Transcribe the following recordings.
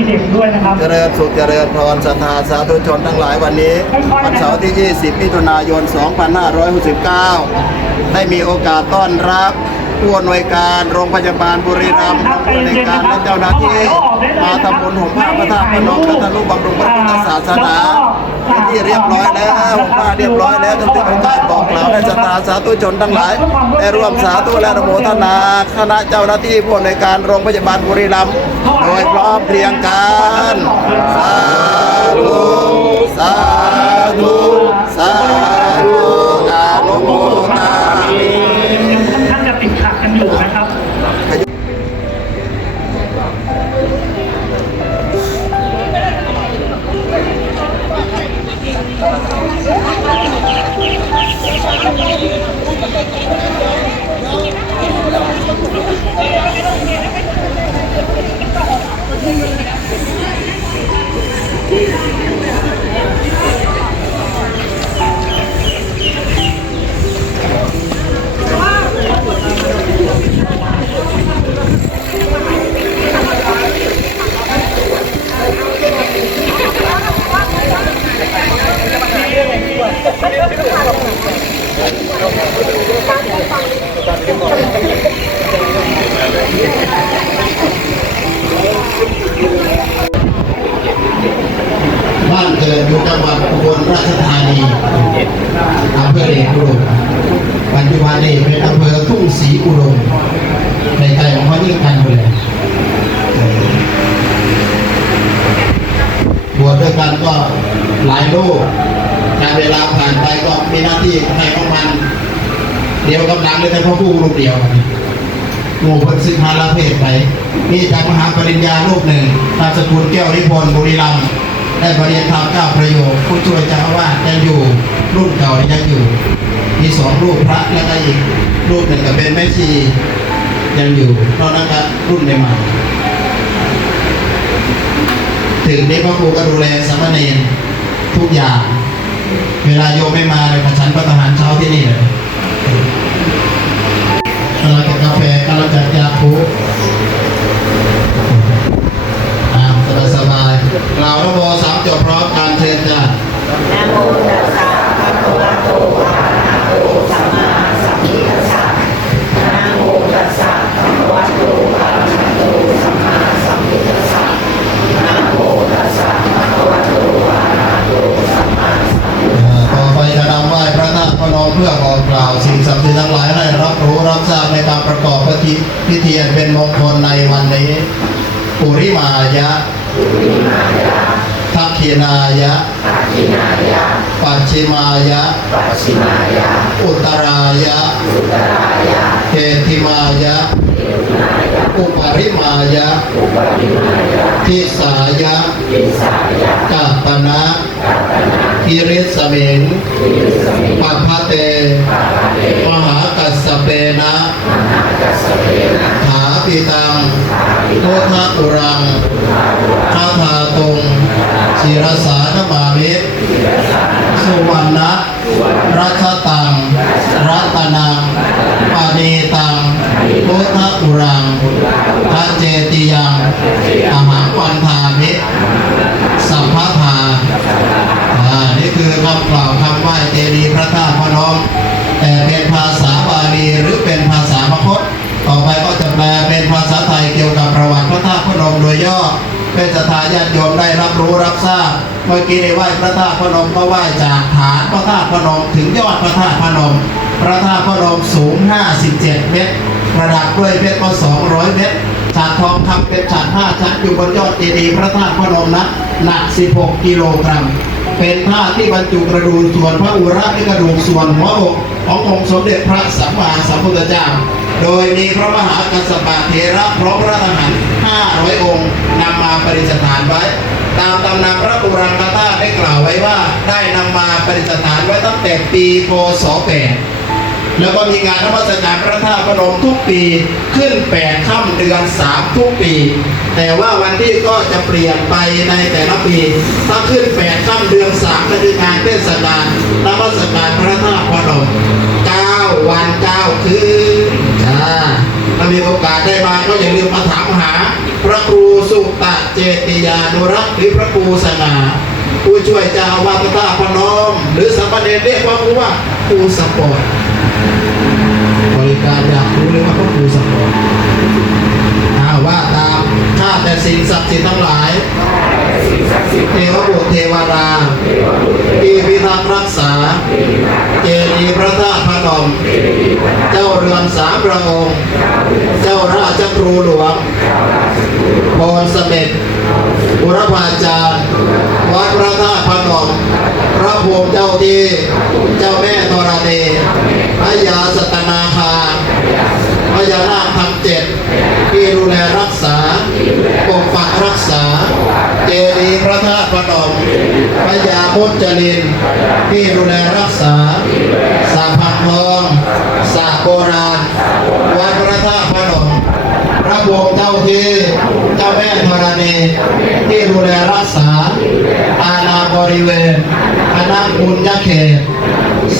มีเด็กด้วยนะครับเจริญสุขเจริญพรศรัทธาสาธุชนทั้งหลายวันนี้วันเสาร์ที่ 20 มิถุนายน 2569ได้มีโอกาสต้อนรับผู้อำนวยการโรงพยาบาลบุรีรัมย์ผู้อำนวยการและเจ้าหน้าที่มาทำบุญห่มผ้าพระธาตุพนมและทะลุบำรุงพระพุทธศาสนาที่เรียบร้อยแล้วห่มผ้าเรียบร้อยแล้วจนถึงโอกาสบอกกล่าวให้ศรัทธาสาธุชนทั้งหลายได้ร่วมสาธุและอนุโมทนาคณะเจ้าหน้าที่ผู้อำนวยการโรงพยาบาลบุรีรัมย์โดยพร้อมเพรียงกันสาธุสาธุสาธุอนุโมทนาท่านจะติดขัดกันอยู่นะครับบ้านเกิดอยู่จังหวัดอุบลราชธานีอำเภอเดชอุดมปัจจุบันนี้เป็นอำเภอทุ่งศรีอุดมในใจของเขายิ่งกันเลยบวชด้วยกันก็หลายลูกการเวลาผ่านไปก็มีหน้าที่ให้ของมันเดียวกำลังเลยแต่พ่อผู้ลูกเดียวหมู่คนซึ่งหาลาเพศไปมีจากมหาปริญญาลูกหนึ่งนามสกุลแก้วนิพนธ์บุรีรัมย์ได้บรรยายธรรม9 ประโยคผู้ช่วยเจ้าอาวาสยังอยู่รุ่นเก่ายังอยู่มี2 รูปพระแล้วก็อีกรูปหนึ่งก็เป็นแม่ชียังอยู่เพราะนั้นครับรุ่นใหม่ถึงนี้พระครูก็ดูแลสามเณรทุกอย่างเวลาโยมไม่มาเลยฉันพระทหารเช้าที่นี่เลยกำลังจะกาแฟกำลังจะยาคูสบายๆกล่าวนะโม3 จบพร้อมการเชิญจ้านะโมตัสสะภะคะวะโตอะระหะโตสัมมาสัมพุทธัสสะนะโมตัสสะภะคะวะโตอะระหะโตสัมมาสัมพุทธัสสะนะโมตัสสะภะคะวะโตอะระหะโตสัมมาสัมพุทธัสสะต่อไปจะนำไหว้พระนาคพนมเพื่อบอกกล่าวสิ่งศักดิ์สิทธิ์ทั้งหลายให้รับรู้รับทราบในการประกอบพิธีอันเป็นมงคลในวันนี้ปุริมายะทักขินายะปัจฉิมายะอุตรายะเกติมายะอุปริมายะทิสายะกัปปนะกิริสมิงปัพพเตมหากัสสเปนะถาปิตังโททะอุรังคาถาตุงศิรสานมามิสุวรรณะรัชตังรัตนังปานีตังโททะอุรังทัเจติยังอหังวันธามิสัมภทานี่คือคำกล่าวคำไหว้เจดีย์พระธาตุพนมแต่เป็นภาษาบาลีหรือเป็นภาษาพระพจน์ต่อไปก็จะแปลเป็นภาษาไทยเกี่ยวกับประวัติพระธาตุพนมโดยย่อเป็นศรัทธาญาติโยมได้รับรู้รับทราบเมื่อกี้ในไหว้พระธาตุพนมก็ไหว้จากฐานพระธาตุพนมถึงยอดพระธาตุพนมพระธาตุพนมสูง57 เมตรประดับด้วยเพชรก็200 เมตรฉัตรทองคำเป็นฉัตร5 ชั้นอยู่บนยอดเจดีย์พระธาตุพนมนะหนัก16 กิโลกรัมเป็นธาตุที่บรรจุกระดูกส่วนพระอุระและกระดูกส่วนหัวอกขององค์สมเด็จพระสัมมาสัมพุทธเจ้าโดยมีพระมหากัสสปะเถระพร้อมพระทหาร500 องค์นำมาประดิษฐานไว้ตามตำนานพระปุรังคธาตุได้กล่าวไว้ว่าได้นำมาประดิษฐานไว้ตั้งแต่ปีพ.ศ. 8แล้วก็มีงานนมัสการพระธาตุพนมทุกปีขึ้น8 ค่ำเดือน 3ทุกปีแต่ว่าวันที่ก็จะเปลี่ยนไปในแต่ละปีถ้าขึ้น8 ค่ำเดือน 3ก็คืองานเทศกาลนมัสการพระธาตุพนม9 วัน 9 คืน ถ้ามีโอกาสได้มาก็อย่าลืมมาถามหาพระครูสุตะเจติยานุรักษ์หรือพระครูสง่าผู้ช่วยเจ้าอาวาสท่าพนมหรือสามเณรเรียกว่าครูสปอร์ตบริการอยากรู้เลยว่าพระครูสปอร์ตว่าตามข้าแต่สิ่งศักดิ์สิทธิ์ทั้งหลายเทวบุตรเทวดาที่พิทักษ์รักษาเจดีย์พระธาตุพนมเจ้าเรือนสามพระองค์เจ้าราชครูหลวงพรเสม็ดบุรพาจารย์วัดพระธาตุพนมพระภูมิเจ้าที่เจ้าแม่ธรณีพระยาสัตนาคาพญานาคทั้งเจ็ดที่ดูแลรักษาปกปักรักษาเจดีย์พระธาตุพนมพญามุจลินที่ดูแลรักษาสาพังทองสาโบราณวัดพระธาตุพนมพระภูมิเจ้าที่เจ้าแม่ธรณีที่ดูแลรักษาอาณาบริเวณคณะบุญญาเขต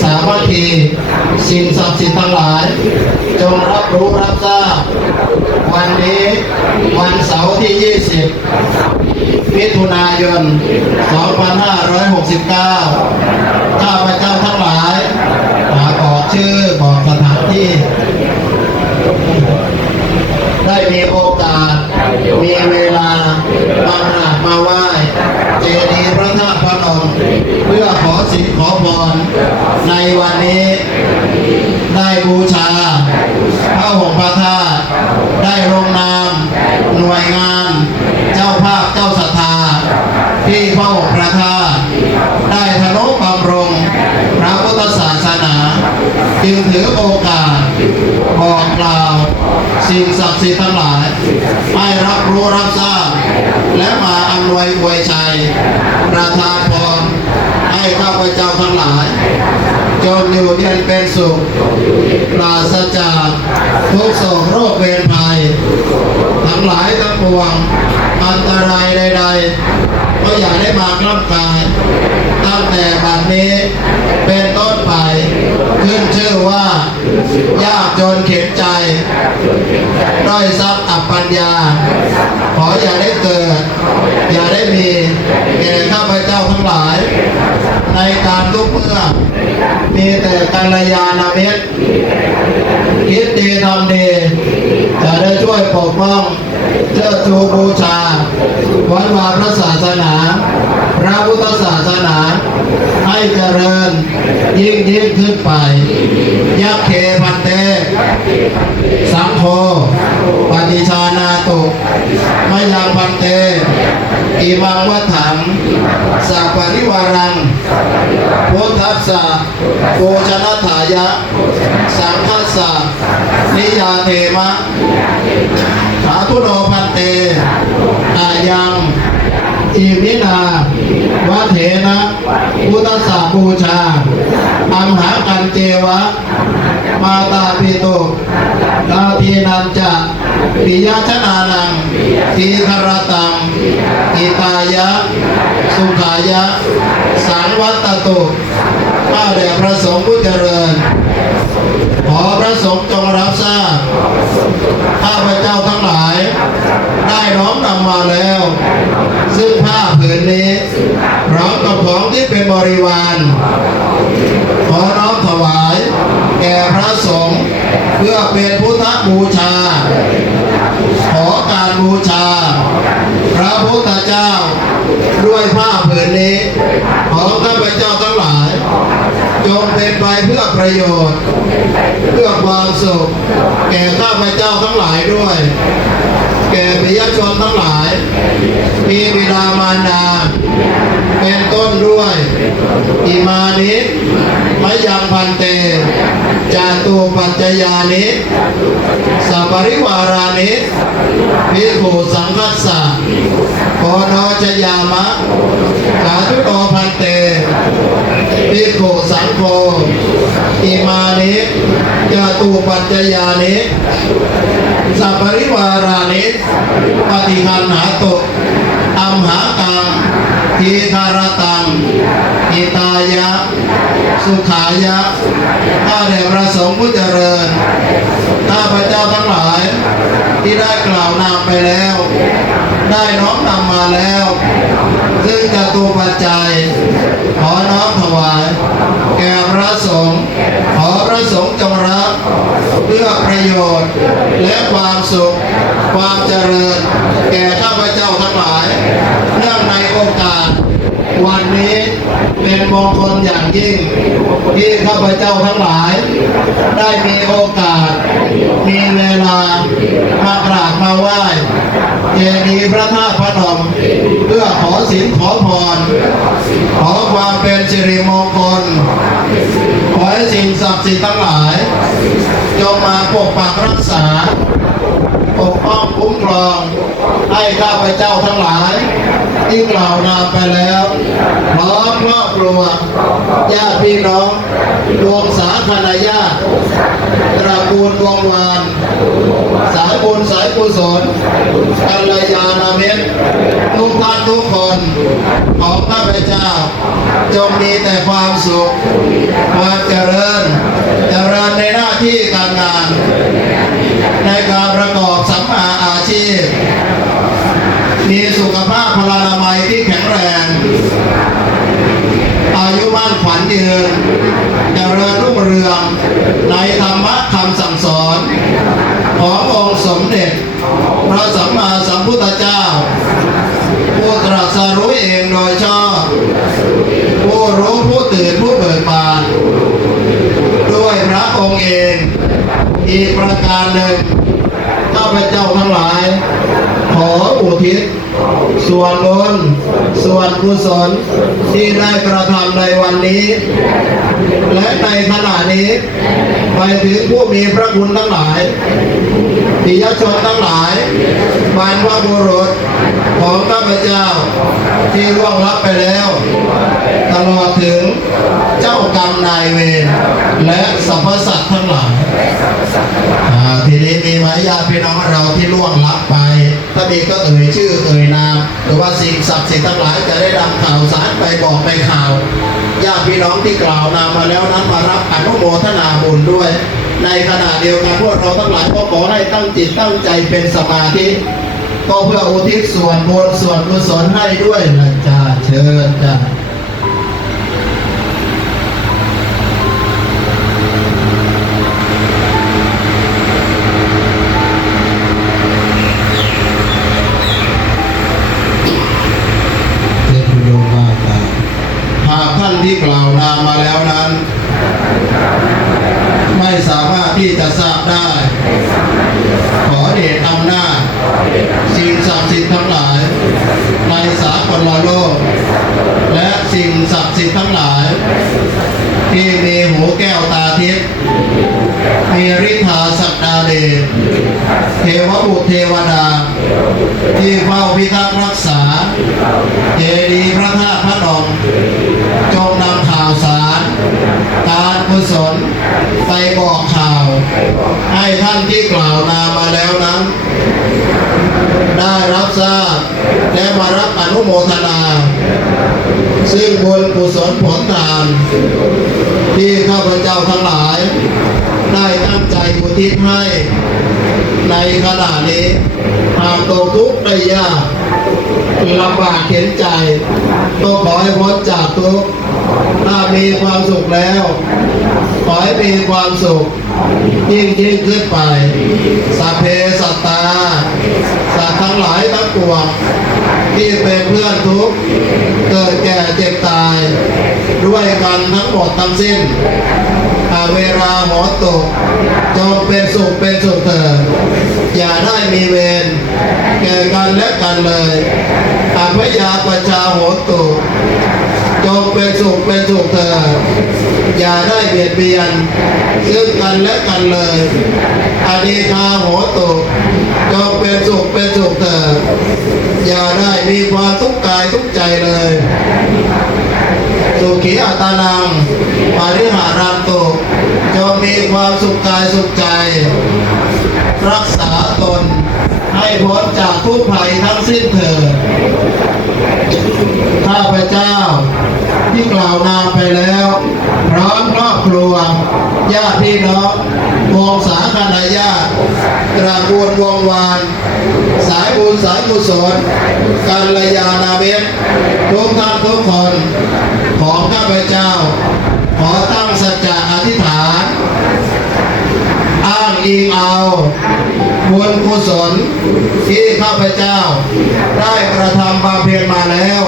สามัคคีสิ่งศักดิ์สิทธิ์ทั้งหลายจงรับรู้รับทราบวันนี้วันเสาร์ที่ 20 มิถุนายน 2569 ข้าพเจ้าทั้งหลายบอกชื่อบอกสถานที่ได้มีโอกาสมีเวลามากราบมาไหว้เจดีย์พระธาตุพนมเพื่อขอสิทธิ์ขอพรในวันนี้ได้บูชาพระองค์พระธาตุได้ลงนามหน่วยงานเจ้าภาพเจ้าศรัทธาที่พระองค์พระธาตุได้ทนุบำรุงพระพุทธศาสนาจึงถือโอกาสบอกกล่าวสิ่งศักดิ์สิทธิ์ทั้งหลายให้รับรู้รับทราบและมาอำนวยอวยชัยประทานพรให้ข้าพเจ้าทั้งหลายจงอยู่เย็นเป็นสุขปราศจากทุกโศกโรคเวรภัยทั้งหลายทั้งปวงอันตรายใดๆก็อย่าได้มากล้ำกายตั้งแต่บัดนี้เป็นต้นไปขึ้นชื่อว่ายากจนเข็นใจด้อยทรัพย์อับปัญญาขออย่าได้เกิดอย่าได้มีแก่ข้าพเจ้าทั้งหลายในการทุกเมื่อมีแต่กัลยาณมิตรคิดดีทำดีจะได้ช่วยปกป้องเชิดชูบูชาวัดวาพระศาสนาพระพุทธศาสนาให้เจริญยิ่งขึ้นไปยักเคพันเตสังโฆปฏิชานาตุมยังพันเตอิมังวัฏถังสัพปริวารังพุทธัสสะโภชนะถายะสังฆัสสะนิยาเทมะสาธุโนพันเตอายังอิมินาวัเถนะพุทธสาบูชาอัมหากันเจวะมาตาปิโตตาทีนันจะปิยชนานังทีครตังอิตายะสุขายะสังวัตตุข้าแด่พระสงฆ์ผู้เจริญขอพระสงฆ์จงรับทราบข้าพเจ้าทั้งหลายได้น้อมนำมาแล้วซึ่งผ้าผืนนี้พร้อมกับของที่เป็นบริวารขอน้อมถวายแก่พระสงฆ์เพื่อเป็นพุทธบูชาขอการบูชาพระพุทธเจ้าด้วยผ้าผืนนี้ของข้าพเจ้าทั้งหลายจงเป็นไปเพื่อประโยชน์เพื่อความสุขแก่ข้าพเจ้าทั้งหลายด้วยแก่ปิยชนทั้งหลายมีบิดามารดาเป็นต้นด้วยอิมานิมะยังพันเตจาตุปัจจยานิสัพปริวารานิภิกขุสังฆัสสะโกโนชยามะสาธุโนพันเตภิกขุสังโฆอิมานิจาตุปัจจยานิสัพปริวารานิปฏิคันหาตุอัมหากัง ทีคารตังอิตายะสุขายะข้าแต่พระสงฆ์ผู้เจริญข้าพระเจ้าทั้งหลายที่ได้กล่าวนามไปแล้ว ได้น้อมนำมาแล้ว ซึ่งจตุปัจจัยขอน้อมถวาย แก่พระสงฆ์ขอพระสงฆ์จงรับเพื่อประโยชน์และความสุขความเจริญ แก่ข้าพเจ้าทั้งหลายเนื่องในโอกาสวันนี้เป็นมงคลอย่างยิ่งที่ข้าพเจ้าทั้งหลาย ได้มีโอกาสมีเวลามากราบมาไหว้เจดีย์พระธาตุพนมเพื่อขอศีลขอพรขอความเป็นสิริมงคลขอให้สิ่งศักดิ์สิทธิ์ทั้งหลายจงมาปกปักรักษาปกป้องคุ้มครองให้ข้าพเจ้าทั้งหลายที่กล่าวนามไปแล้วพร้อมครอบครัวญาติพี่น้องดวงสาคณาญาติตระกูลดวงวานสายบุญสายกุศลกัลยาณมิตรทุกท่านทุกคนของข้าพเจ้าจงมีแต่ความสุขความเจริญในหน้าที่การงานในการประกอบสัมมาอาชีพมีสุขภาพพลานามัยที่แข็งแรงอายุมั่นขวัญยืนเจริญรุ่งเรืองในธรรมะคำสั่งสอนขององค์สมเด็จพระสัมมาสัมพุทธเจ้าผู้ตรัสรู้เองโดยชอบผู้รู้ผู้ตื่นผู้เบิกบานด้วยพระองค์เองอีกประการหนึ่งข้าพเจ้าทั้งหลายขออุทิศส่วนบุญส่วนกุศลที่ได้กระทำในวันนี้และในขณะนี้ไปถึงผู้มีพระคุณทั้งหลายปิยชนทั้งหลายบรรพบุรุษของข้าพเจ้าที่ล่วงลับไปแล้วตลอดถึงเจ้ากรรมนายเวรและสรรพสัตว์ทั้งหลายทีนี้มีไหมญาติพี่น้องเราที่ล่วงลับไปถ้ามีก็เอ่ยชื่อเอ่ยนามหรือว่าสิ่งศักดิ์สิทธิ์ทั้งหลายจะได้นำข่าวสารไปบอกไปข่าวญาติพี่น้องที่กล่าวนามมาแล้วนั้นมารับอนุโมทนาบุญด้วย ในขณะเดียวกันพวกเราทั้งหลายก็ขอให้ตั้งจิตตั้งใจเป็นสมาธิก็เพื่ออุทิศส่วนบุญส่วนกุศลให้ด้วยนะจ๊ะเชิญจ้ะที่กล่าวนามมาแล้วนั้นไม่สามารถที่จะทราบได้ขอเดชอำนาจสิ่งศักดิ์สิทธิ์ทั้งหลายในสากลโลกและสิ่งศักดิ์สิทธิ์ทั้งหลายที่มีหูแก้วตาทิพย์มีฤทธาศักดาเดชเทวบุตรเทวดาที่เฝ้าพิทักษ์รักษาเจดีย์พระธาตุพนมจงนำข่าวสารการกุศลไปบอกข่าวให้ท่านที่กล่าวนามมาแล้วนั้นได้รับทราบและมารับอนุโมทนาซึ่งบุญกุศลผลทานที่ข้าพเจ้าทั้งหลายได้ตั้งใจอุทิศให้ในขณะนี้หากตกทุกข์ได้ยากลำบากเข็นใจก็ขอให้พ้นจากทุกข์ถ้ามีความสุขแล้วขอให้มีความสุขยิ่งขึ้นไปสัพเพสัตตาสัตว์ทั้งหลายทั้งปวงที่เป็นเพื่อนทุกข์เกิดแก่เจ็บตายด้วยกันทั้งหมดทั้งสิ้นเวลาหอตกจงเป็นสุขเถิดอย่าได้มีเวรแก่กันและกันเลยอัพยาปชาโหตุจงเป็นสุขเถิดอย่าได้เบียดเบียนซึ่งกันและกันเลยอนิคาโหตุจงเป็นสุขเถิดอย่าได้มีความทุกข์กายทุกข์ใจเลยสุขีอัตานังปาริหารันตุจงมีความสุขกายสุขใจรักษาตนให้ พ้นจากทุกภัยทั้งสิ้นเถิดข้าพเจ้าที่กล่าวนามไปแล้วพร้อมครอบครัวญาติพี่น้องวงศาคณาญาติตระกูลวงวานสายบุญสายกุศลกัลยาณมิตรทุกท่านทุกคนของข้าพเจ้าขอตั้งสัจจะอธิษฐานอ้างอิงเอาบุญกุศลที่ข้าพเจ้าได้กระทำบำเพ็ญมาแล้ว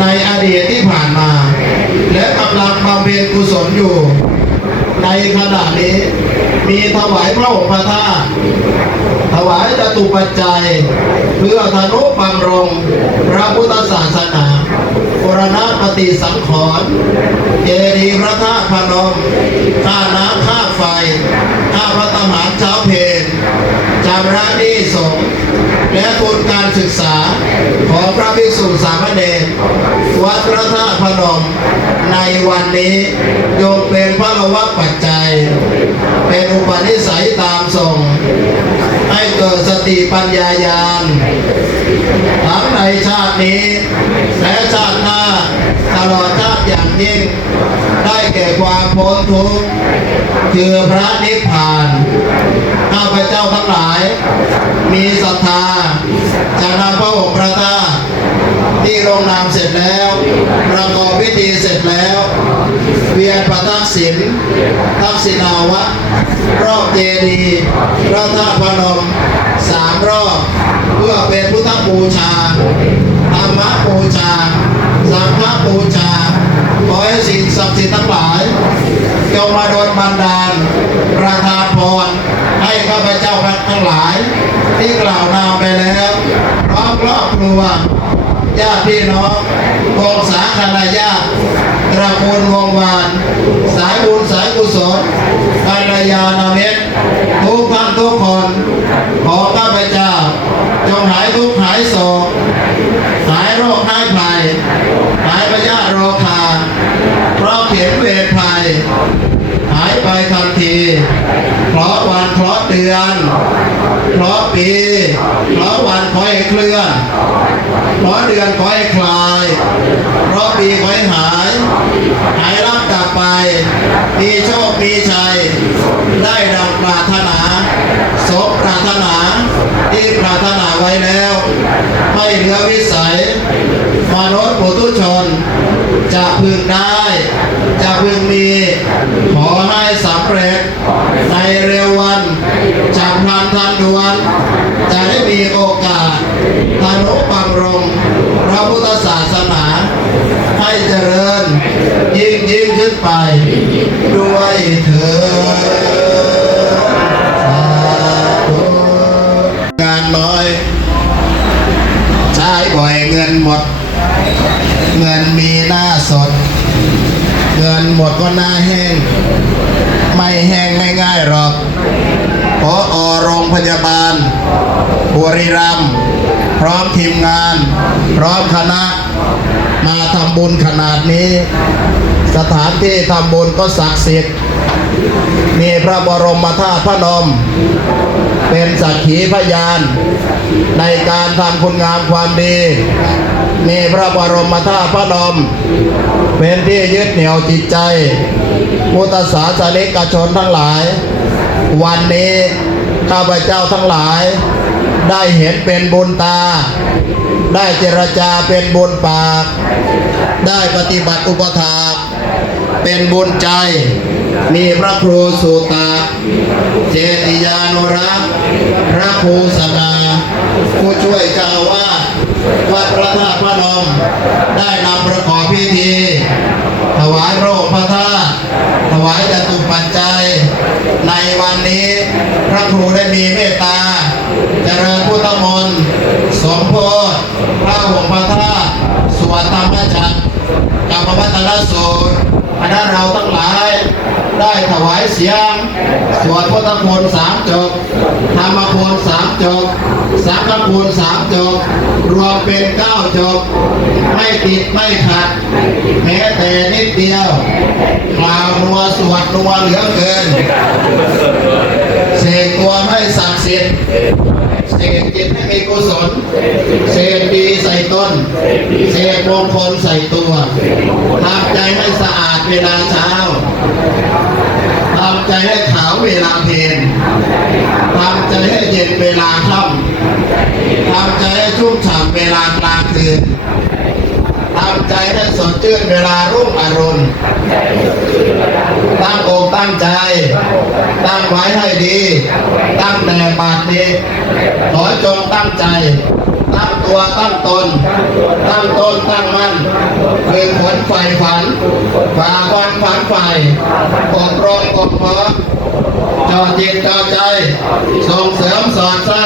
ในอดีตที่ผ่านมาและกำลังบำเพ็ญกุศลอยู่ในขณะนี้มีถวายพระองค์พระธาตุถวายจตุปัจจัยเพื่อทนุบำรุงพระพุทธศาสนาบูรณะปฏิสังขรณ์เจดีย์พระธาตุพนมค่าน้ำค่าไฟค่าพระตำหารเช้าเพลจำระหนี้สงฆ์และทุนการศึกษาของพระภิกษุสามเณรวัดพระธาตุพนมในวันนี้โยมเป็นพระวะปัจจัยเป็นอุปนิสัยตามส่งให้เกิดสติปัญญาญาณทั้งในชาตินี้และชาติหน้าตลอดชาติอย่างยิ่งได้แก่ความพ้นทุกข์คือพระนิพพานข้าพเจ้าทั้งหลายมีศรัทธาจะนำพระองค์พระธาตุที่ลงนามเสร็จแล้วประกอบพิธีเสร็จแล้วเวียนพระทักษิณทักษิณาวัตรรอบเจดีย์พระธาตุพนม3 รอบเพื่อเป็นพุทธบูชาธรรมบูชาสังฆบูชาขอให้สิ่งศักดิ์สิทธิ์ทั้งหลายจงมาโดนบันดาลประทานพรให้ข้าพเจ้าทั้งหลายที่กล่าวนามไปแล้วพร้อมครอบครัวญาติพี่น้องวงศาคณาญาติตระกูลวงวานสายบุญสายกุศลกัลยาณมิตรทุกท่านทุกคนขอข้าพเจ้าจงหายทุกข์หายโศกหายโรคหายภัยหายพยาธิโรคาเพราะเข็นเวรภัยหายไปทันทีเพราะวันเพราะเดือนเพราะปีเพราะวันขอให้เคลื่อนเพราะเดือนขอให้คลายเพราะปีขอให้หายรับกลับไปมีโชคมีชัยได้ดังปรารถนาสมปรารถนาที่ปรารถนาไว้แล้วไม่เหลือวิสัยมนุษย์ปุถุชนจะพึงได้จะพึงมีขอให้สำเร็จในเร็ววันฉับพลันทันด่วนจะได้มีโอกาสทนุบำรุงพระพุทธศาสนาให้เจริญยิ่งขึ้นไปด้วยเถิดสาธุงานน้อยใช้บ่อยเงินหมดเงินมีหน้าสดเงินหมดก็หน้าแห้งไม่แห้งง่ายๆหรอกผอ.โรงพยาบาลบุรีรัมย์พร้อมทีมงานพร้อมคณะมาทำบุญขนาดนี้สถานที่ทำบุญก็ศักดิ์สิทธิ์มีพระบรมธาตุพนมเป็นสักขีพยานในการทำคุณงามความดีมีพระบรมธาตุพนมเป็นที่ยึดเหนี่ยวจิตใจพุทธศาสนิกชนทั้งหลายวันนี้ข้าพเจ้าทั้งหลายได้เห็นเป็นบุญตาได้เจรจาเป็นบุญปากได้ปฏิบัติอุปถากเป็นบุญใจมีพระครูสุตะเจติยานุรักษ์พระครูสง่าผู้ช่วยเจ้าอาวาสวัดพระธาตุพนมได้นำประกอบพิธีถวายพระองค์พระธาตุถวายจตุปัจจัยในวันนี้พระครูได้มีเมตตาเจริญพุทธมนต์สมโภชพระองค์พระธาตุสวดธรรมจักรกับพระวัตนสูตรคณะเราทั้งหลายได้ถวายเสียงสวดพุทธคุณ3 จบธรรมคุณ3 จบสังฆคุณ3 จบรวมเป็น9 จบไม่ติดไม่ขัดแม้แต่นิดเดียวกล่าวนัวสวดนัวเหลือเกินเสกตัวไม่ศักดิ์ เสกจิตให้มีกุศลเสกดีใส่ตนเสกมงคลใส่ตัวทำใจให้สะอาดเวลาเช้าทำใจให้ขาวเวลาเพลนทำใจให้เย็นเวลาค่ำทำใจให้ชุ่มฉ่ำเวลากลางคืนทำใจให้สดชื่นเวลารุ่งอรุณตั้งอกตั้งใจตั้งไว้ให้ดีตั้งแต่บัดนี้ขอจงตั้งใจตั้งตัวตั้งตนตั้งต้นตั้งมั่นฝึกฝนใฝ่ฝันฝ่าฟันฝันใฝ่อบรมอบพรจ่อจิตจ่อใจส่งเสริมสอดไส้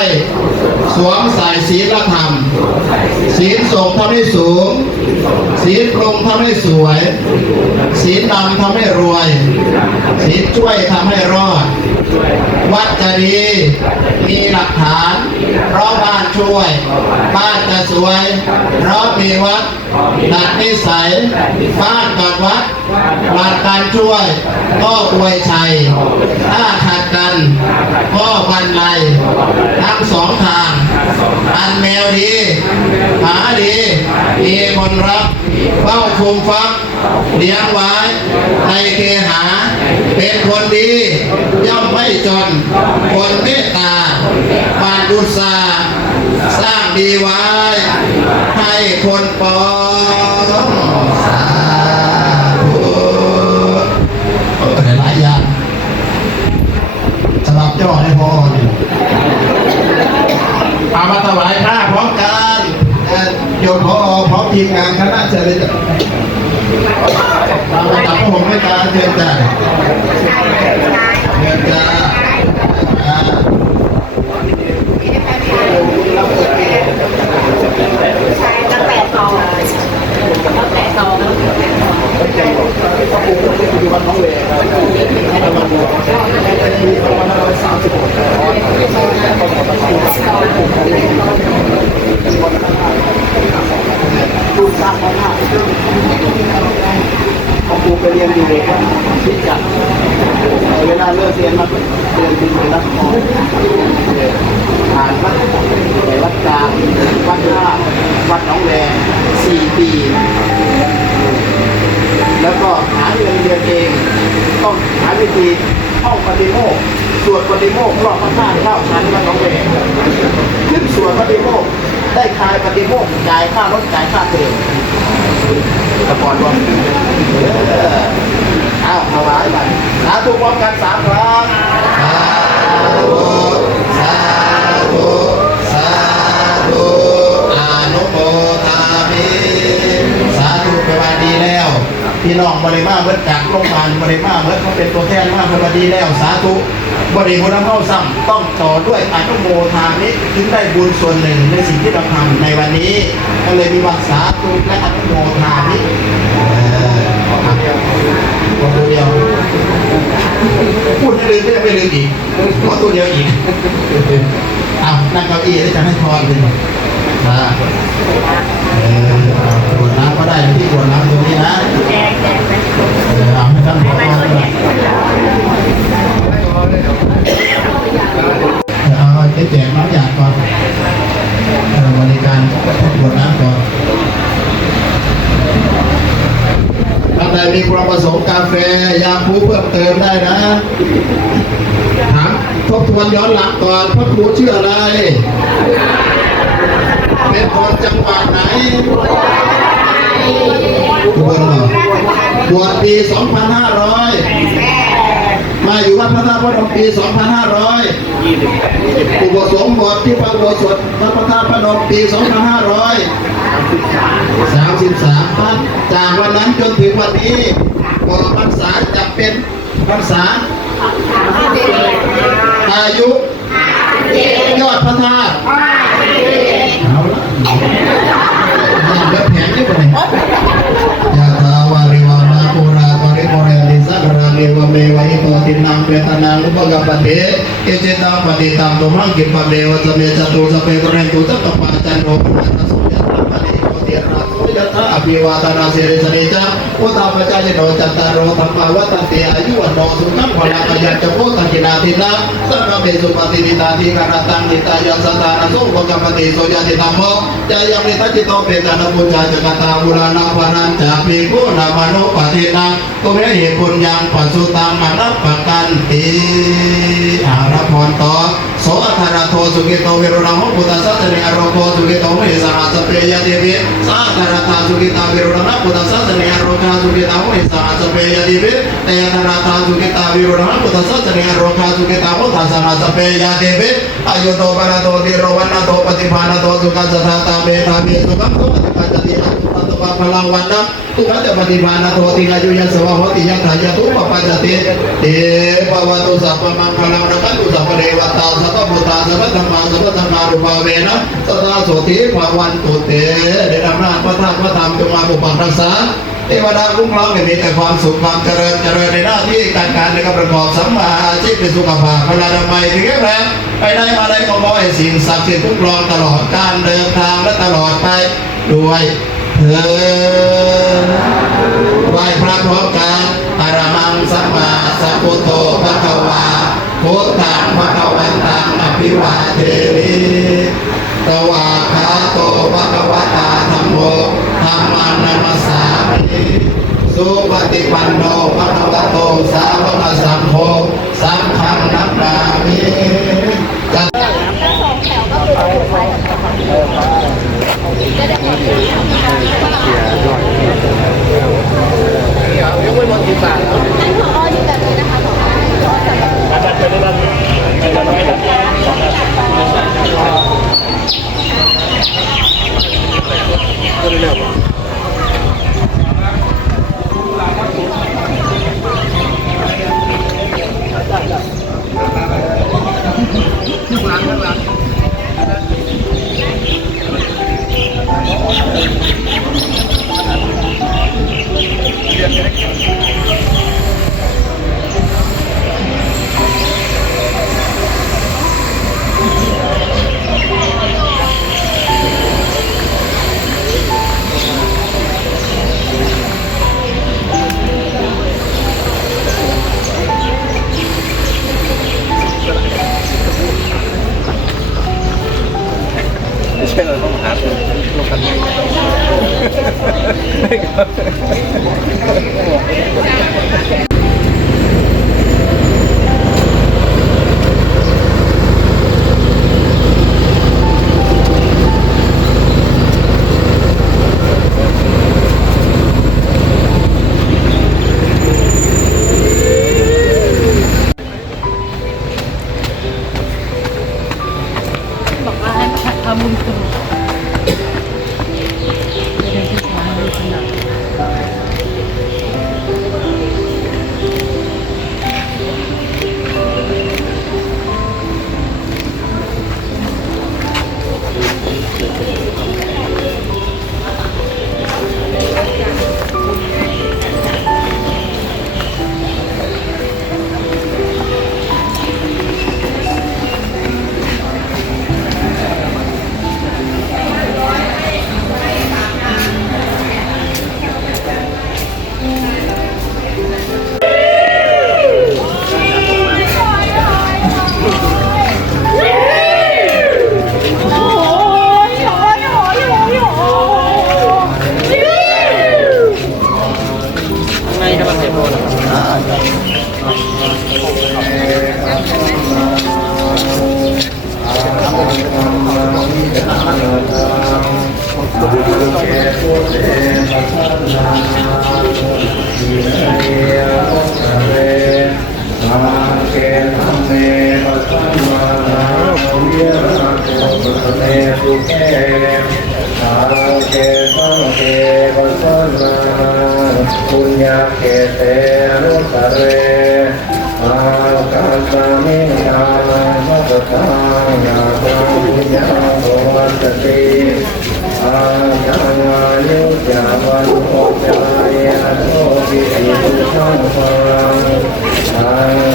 สวมใส่ศีลธรรมศีลส่งทำให้สูงศีลปรุงทำให้สวยศีลนำทำให้รวยศีลช่วยทำให้รอดวัดจะดีมีหลักฐานเพราะบ้านช่วยบ้านจะสวยเพราะมีวัดดัดนิสัยบ้านกับวัดหลักการช่วยก็อวยชัยถ้าขัดกันก็บรรลัยทั้งสองทางอันแมวดีหมาดีมีคนรักเฝ้าคุมฟักเลี้ยงไว้ในเคหาเป็นคนดีย่อมไม่จนคนเมตตาบานบุษาสร้างดีไว้ให้คนปองสาธุหลายอย่างสำหรับย่อให้พอเอามาถวายผ้าพร้อมกันโยมพอพร้อมทีมงานคณะเชิญเลยจ้ะเอามาจับพระผมให้ตาเชิญจ้ะเชิญจ้ะตั้งแต่ตอนลูกสร้างมาหน้าพอครูไปเรียนอยู่เลยครับที่จัดเวลาเลิกเรียนมาเดินบินไปรับของผ่านวัดกลางวัดท่าวัดหนองแวง4 ปี แล้วก็หาเงินเรียนเองต้องหาวิธีห้องปฏิโมกข์สวดปฏิโมกข์รอบพระธาตุ9 ชั้นวัดหนองแวงขึ้นสวดปฏิโมกข์ได้คลายปฏิโมกข์จ่ายค่ารถจ่ายค่าเทอมตะกอนว่าอ้าวถวายบัตรสาธุพร้อมกัน3 ครั้ง สาธุสาธุอนุโมทามิสาธุไปว่าดีแล้วพี่น้องบริมาเบิดจากโรงพยาบาลบริมาเบิดเขาเป็นตัวแทนมาเป็นว่าดีแล้วสาธุบริบูรณ์เข้าซ้ำต้องต่อด้วยอนุโมทามิถึงได้บุญส่วนหนึ่งในสิ่งที่เราทำในวันนี้ก็เลยมีวันสาธุและอนุโมทามิตัวเดียวพูดไม่ลืมก็จะไม่ลืมอีกเพราะตัวเดียวอีกเอานั่งเก้าอี้แล้วจะให้พรเลยกดน้ำก็ได้ที่กดน้ำตรงนี้นะเอาให้ท่านพรเอาแจกน้ำหยาดก่อนบริการกดน้ำก่อนท่านใดมีความประสงค์กาแฟยาคูเพิ่มเติมได้นะถามทบทวนย้อนหลังก่อนพระครูชื่ออะไรเป็นคนจังหวัดไหนอุบลเหรอบวชปี 2500มาอยู่วัดพระธาตุพนมปี 2500อุปสมบทที่พระอุโบสถวัดพระธาตุพนมปี 2533ครับจากวันนั้นจนถึงวันนี้บอกพรรษาจะเป็นพรรษาอายุยอดพระธาตุเอาละเดี๋ยวแผงนี่ไปไหนยะถาวาริวามาปุราปริปุเรนติสักการะเรวเมวะอิโตตินังเปตานังอุปกปปติเอเจตังปฏิตังตุมังกิปะเมวะสเมจตุสเปปุเรนตุสัพพะจันโทปะนะสุยะธรรมะนิโกติระสุยะธา ภิวาทนาสิริสนิจังพุทธาปัจจายโนจัตตารโอธรรมาวัฏติอายุวันโนสุขังพลังอายัญจะโพตังกินาทินะสังฆเมสุปฏินิตาทิการตังนิตายัสสตานะสุปกปฏิโสยติธัมโมจายังนิทัจิโตเปตานะปุญญาจกตาบุราณวานันจาภิกขุนามโนปฏินังตุเมหิปุญญังปัสสุตังอนัปปกันติอาระพรต่อโสอัทราโทสุกิโตวิรุณังพุทธสัจเนอโรโกสุกิโตเมสานาสเปยติวิสาธารธาสุกิตาวิรุณังพุทธสัจเนอโรกาสุกิโตเมสานาสเปยติวิเตยธารธาสุกิตาวิรุณังพุทธสัจเนอโรกาสุกิโตเมสานาสเปยติวิอายุโตปะระโตติโรวันโตปฏิภาณโตสุขัสสะตาเมธาเมสุขังโตปฏิปัจจติอัตตุปะพลังวันนะตุขัสสะปฏิภาณโตติกายุยัสสวะโหติยังขายตุปปัจจติเตภวตุสัพพมังคลังรักขันตุสัพพเทวตาสัพพพุทธาสัพพธรรมาสัพพสังฆารุปาเวนะสตาโสติภวันตุเตได้อำนาจพระธาตุพระธรรมจงมาปกปักรักษาเทวดาคุ้มครองให้มีแต่ความสุขความเจริญในหน้าที่การงานในการประกอบสัมมาอาชีพเป็นสุขภาพพลานามัยถึงแข็งแรงไปไหนมาไหนก็ขอให้สิ่งศักดิ์สิทธิ์คุ้มครองตลอดการเดินทางและตลอดไปด้วยเถิดไหว้พระพร้อมกันอะระหังสัมมาสัมพุทโธภะคะวาพุทธังภะคะวันตังอภิวาเทมิตวาคาโตภะคะวะตาธัมโมธัมมังนัมสสามิสุปฏิปันโนภะคะวะโตสาวกสังโฆสังฆังนัมมามิจัต สองแถวก็คือจะถูกไฟจะได้หมดเลยนั่นของอ้ออยู่แบบนี้นะคะของอ้อ ปุญญาเกเตรุตเรอาคัสสามิญาณัสสะญาณปุญญาโภวัตติอาญาณายุจาวันโอจายาโนวิอิตุสังฆังอา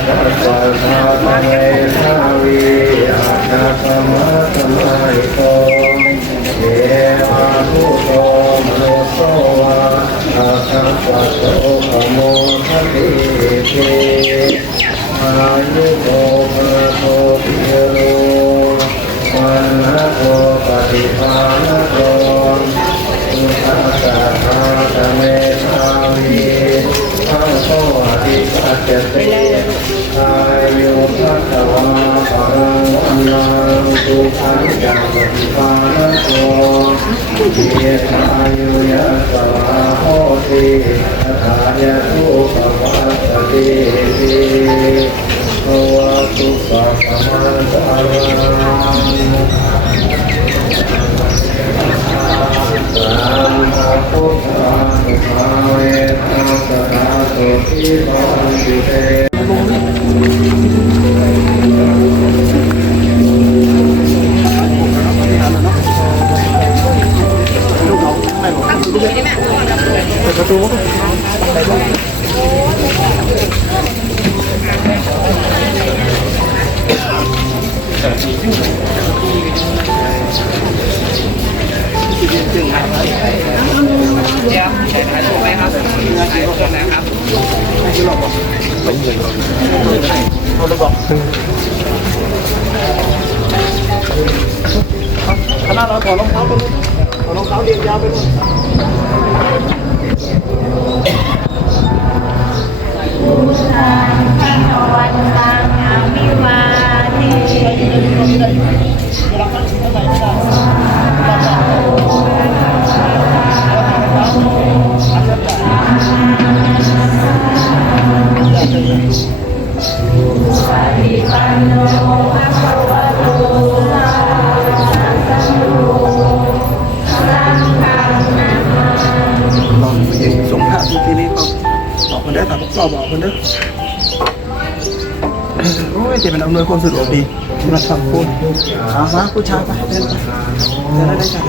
คัสสะธาตเวทาวิอาคัสสะมะสมาหิโตเอวะทุโตมโนโส วะโตขโมทะเตเตอายุโกภะโตปิโยวันนะโตปฏิภาณโตอุทธัสสะภะคะเมธาวิภังโตอภิปัจจเตอายุพัตวาปะรังวันนังสุขังจังปฏิภาณโตเยตายุยัสสะโหติตถายะทุปปัสสติติภวตุสัพพมันตารังสัมภะพุทธานุภาเวทัสสะโสติปันติเต คณะเราถอดรองเท้าไปนู่นถอดรองเท้าเรียนยาวไปนู่น วันตังอามิวาเท ลองเองส่งภาพทีนี้ก็บอกมันได้ถามก็บอกมันเด้อโอ้ยจะเป็นอำนวยความสะดวกดีสำหรับสังคมเอามาผู้ชายไปเดินไปจะได้จัด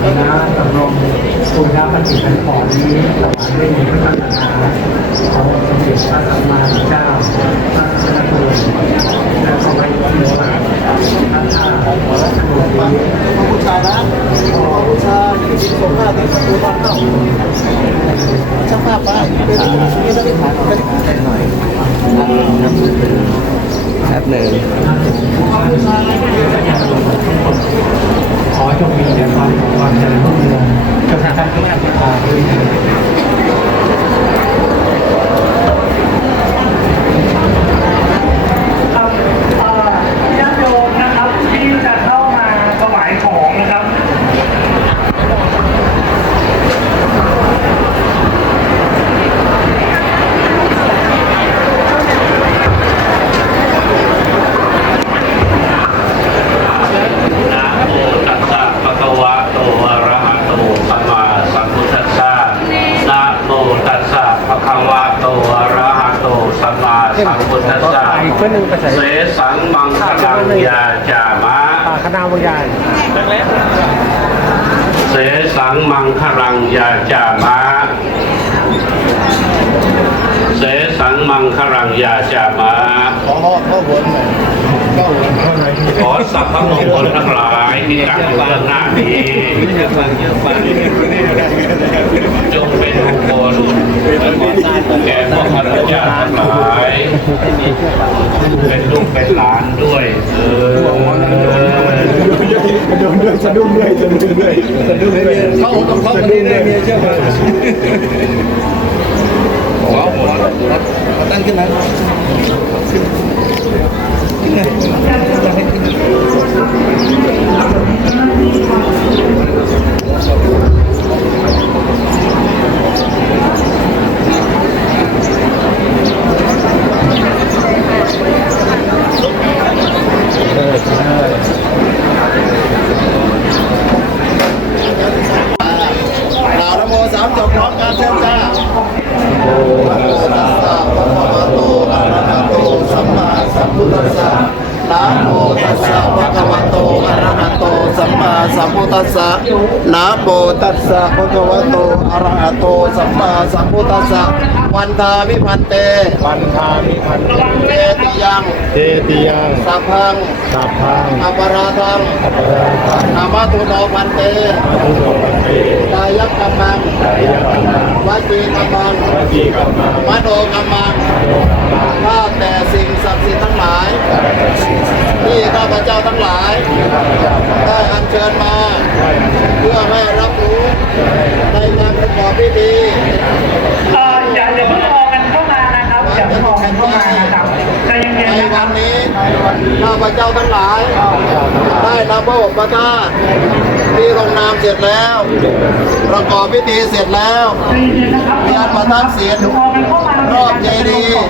คณะสำรองคุณพระปฏิปันขอนี้ถวายด้วยมือพระศาสนาของสมเด็จพระสัมมาสัมพุทธเจ้าพระสัมมาสัมพุทธเจ้าและขอให้ความรู้ว่าพระธาตุของพระราชดำเนินนี้ ผู้ชายนะผู้ชายที่ส่งภาพที่ตัวบ้านเข้าช่างภาพไปเป็นนี่ต้องได้ถ่ายเป็นหน่อยแป๊บหนึ่ง ขอจงมีแต่ความเจริญรุ่งเรืองจงทำการทุกอย่างประการด้วยเถิดครับญาติโยมนะครับที่จะเข้ามาถวายของนะครับ นะโมตัสสะภะคะวะโตอะระหะโตสัมมาสัมพุทธัสสะนะโมตัสสะภะคะวะโตอะระหะโตสัมมาสัมพุทธัสสะเสสังมังคลังยาจามะคณะวิญญาณเสสังมังคลังยาจามะเสสังมังคลังยาจามะขอสัพพมงคลทั้งหลายที่ตั้งอยู่เบื้องหน้านี้จงเป็นมงคลแก่พวกข้าพเจ้าทั้งหลายเป็นลูกเป็นหลานด้วยสะดุ้งด้วยเขาต้องเขาคนนี้เลยเมียเชื่อไหมว้าวตั้งขึ้นมาเราละโมสามจบพร้อมกันเชิญจ้านะโมตัสสะภะคะวะโตอะระหะโตสัมมาสัมพุทธัสสะนะโมตัสสะภะคะวะโตอะระหะโตสัมม มาสัมพุทธัสสะนะโมตัสสะภะคะวะโตอะระหะโตสัมมาสัมพุทธัสสะวันทามิพันเต วันทามิพันเต เตติยัง เทติยัง สัพพัง สัพพัง อปราทัง อัปราทัง นามาตุโนพันเต ทุโสปันเต กายกัมมัง กายกัมมัง วจีกัมมัง วจีกัมมัง มโนกัมมังข้าแต่สิ่งศักดิ์สิทธิ์ทั้งหลาย ที่ข้าพเจ้าทั้งหลาย ได้อัญเชิญมา เพื่อให้รับรู้ในการประกอบพิธี อย่าเพิ่งรอกันเข้ามานะครับอย่าเพิ่งรอกันเข้ามานะครับใจเย็น ใน ๆนะค วั รับ นนี้ข้าพเจ้าทั้งหลาย ได้นำพระอุปถาที่ลงนามเสร็จแล้ว ประกอบพิธีเสร็จแล้ว ใจเย็นๆนะครับ เรียนประทับศีล รอกันเข้ามาร อบเจดีย์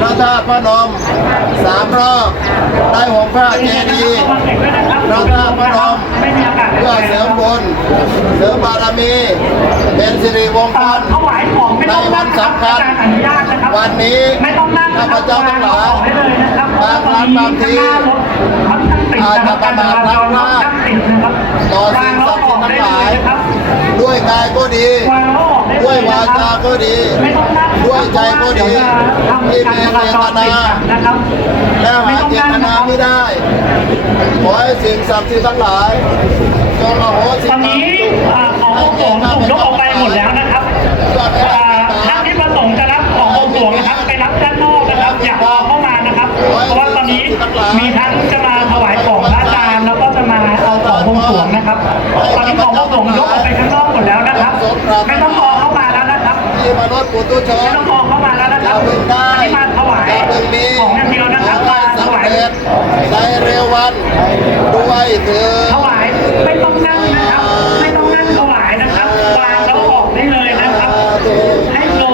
พระธาตุพระนม3 รอบได้ห่มผ้าเจดีย์พระธาตุพระนม ไม่มีอากาศ เพื่อเสริมบุญเสริมบารมี เป็นสิริมงคล ถวายของไม่ต้องนั่งครับอาจารย์อนุญาตนะครับ วันนี้ ไม่ต้องนั่ง ข้าพเจ้าทั้งหลาย ได้เลยนะครับ บางครั้งบางที ค่อนข้างติดนะครับการจราจรค่อนข้างติดนะครับ ต่อ วา สิ่ ง ง แล้ว ศักดิ์ อ สิ อ ท ก ธิ์ ได้ ทั้งห เล ลาย ยนะครับ ด้วยกายก็ดี วางแล้วออกได้เลย ด้วยวา นะครับ จาก็ดี ไม่ต้องนั่งนะครับ ด้วยใจก็ดี ทำ ที่ การ มี จ เจ ราจ ต รติ นา ดนะครับ และหาเจตนาไม่ได้ ขอให้สิ่งศักดิ์สิทธิ์ทั้งหลายจงอโหสิ ตอนนี้ขององค์หลวงถูกยกออกไปหมดแล้วนะครับท่านที่ประสงค์จะรับขององค์หลวงนะครับไปรับด้านนอกนะครับอย่ารอเข้ามานะครับ เพราะว่าตอนนี้มีทั้งจะมาถวายของพระอาจารย์แล้วก็จะมาเอาขององค์หลวงนะครับ ตอนนี้ขององค์หลวงยกออกไปข้างนอกหมดแล้วนะครับ ไม่ต้องรอเข้ามาแล้วนะครับ ที่มนุษย์ปุถุช ไม่ น ต้องรอเข้ามาแล้วนะครับอันนี้มาถวายของอย่างเดียวนะครับมาถ สำ วาย เร็จในเร็ววันด้วยเถิด ถวายไม่ต้องนั่งนะครับ ไม่ต้องนั่งถวายนะครับวางแล้วออกได้เลยนะครับ ให้โล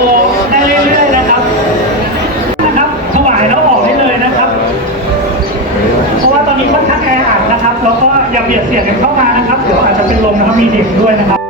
ได้เรื่อยๆนะครับถวายแล้วออกได้เลยนะครับ เพราะว่าตอนนี้ค่อนข้างแออัดนะครับแล้วก็อย่าเบียดเสียดกันเข้ามานะครับเดี๋ยวอาจจะเป็นลมนะครับมีเด็กด้วยนะครับ